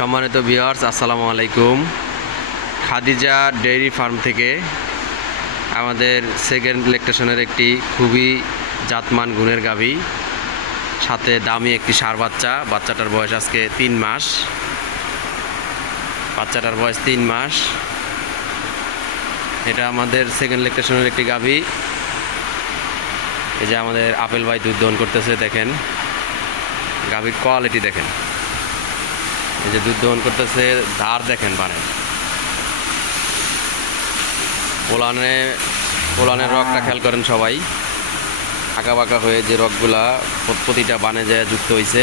সম্মানিত ভিউয়ার্স, আসসালামু আলাইকুম। খাদিজা ডেইরি ফার্ম থেকে আমাদের সেকেন্ড ল্যাকটেশনের একটি খুবই জাতমান গুণের গাভী, সাথে দামি একটি ষাঁড় বাচ্চা। বাচ্চাটার বয়স আজকে 3 মাস। বাচ্চাটার বয়স 3 মাস। এটা আমাদের সেকেন্ড ল্যাকটেশনের একটি গাভী। এই যে আমাদের আপেল ভাই দুধ দহন করতেছে, দেখেন গাভীর কোয়ালিটি দেখেন। এই যে দুধ দহন করতেছে, ধার দেখেন, বানে পোলানের রগটা খেয়াল করেন সবাই, আঁকা বাঁকা হয়ে যে রগগুলা প্রতিটা বানে যায় যুক্ত হয়েছে,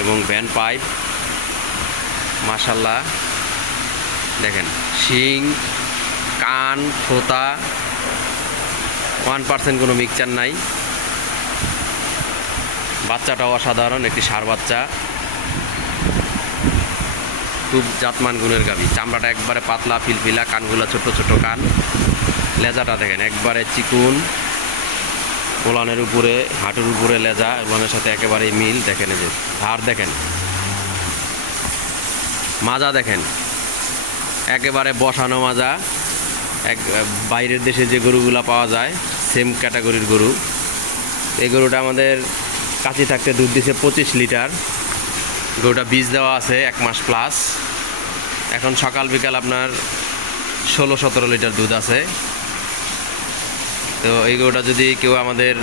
এবং ভ্যান পাইপ মাশাল্লাহ দেখেন। শিং, কান, থোতা 1% কোনো মিক্সচার নাই। বাচ্চাটাও অসাধারণ, একটি ষাঁড় বাচ্চা, খুব জাতমান গুণের গাভী। চামড়াটা একবারে পাতলা ফিলফিলা, কানগুলা ছোট ছোট কান, লেজাটা দেখেন একবারে চিকুন, ওলানের উপরে হাঁটুর উপরে লেজা, ওলানের সাথে একেবারে মিল। দেখেন এই যে ধার দেখেন, মাজা দেখেন একেবারে বসানো মাজা। বাইরের দেশে যে গরুগুলা পাওয়া যায় সেম ক্যাটাগরির গরু। এই গরুটা আমাদের কাছে থাকতে দুধ দিছে 25 লিটার। গরুটা বীজ দেওয়া আছে 1 মাস প্লাস। এখন সকাল বিকাল আপনার 16-17 লিটার দুধ আছে। তো এই গরুটা যদি কেউ আমাদের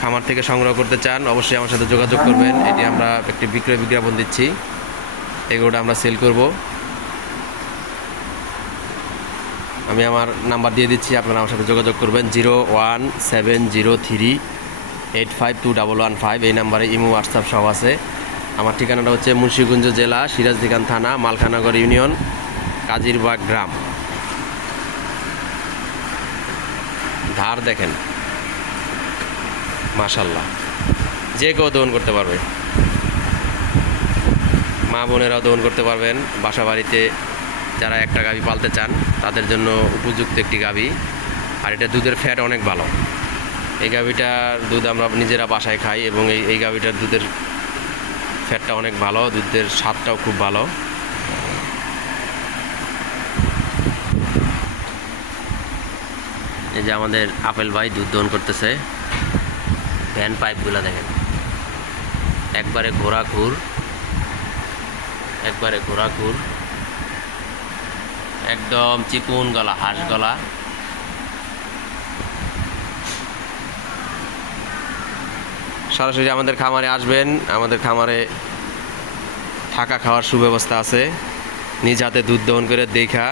খামার থেকে সংগ্রহ করতে চান, অবশ্যই আমার সাথে যোগাযোগ করবেন। এটি আমরা একটি বিক্রয় বিজ্ঞাপন দিচ্ছি, এই গরুটা আমরা সেল করব। আমি আমার নাম্বার দিয়ে দিচ্ছি, আপনারা আমার সাথে যোগাযোগ করবেন। 01703852115। এই নাম্বারে ইমো, হোয়াটসঅ্যাপ সব আছে। আমার ঠিকানাটা হচ্ছে মুন্সিগঞ্জ জেলা, সিরাজদিখান থানা, মালখানগর ইউনিয়ন, কাজিরবাগ গ্রাম। ধার দেখেন মাশাল্লাহ, যে কেউ দহন করতে পারবে, মা বোনেরাও দহন করতে পারবেন। বাসা বাড়িতে যারা একটা গাভী পালতে চান তাদের জন্য উপযুক্ত একটি গাভী। আর এটা দুধের ফ্যাট অনেক ভালো। এই গাভীটার দুধ আমরা নিজেরা বাসায় খাই, এবং এই গাভীটার দুধের ফ্যাটটা অনেক ভালো, দুধের স্বাদটাও খুব ভালো। এই যে আমাদের আপেল ভাই দুধ দহন করতেছে, ভ্যান পাইপগুলো দেখেন একবারে ঘোরাঘুর, একবারে ঘোরাঘুর, একদম চিকুন গলা, হাঁস গলা। সরাসরি আমাদের খামারে আসবেন। আমাদের খামারে থাকা খাওয়ার সুব্যবস্থা আছে। নিজ হাতে দুধ দহন করে দেখা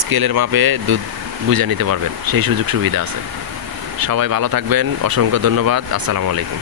স্কেলের মাপে দুধ বুঝে নিতে পারবেন, সেই সুযোগ সুবিধা আছে। সবাই ভালো থাকবেন, অসংখ্য ধন্যবাদ। আসসালামু আলাইকুম।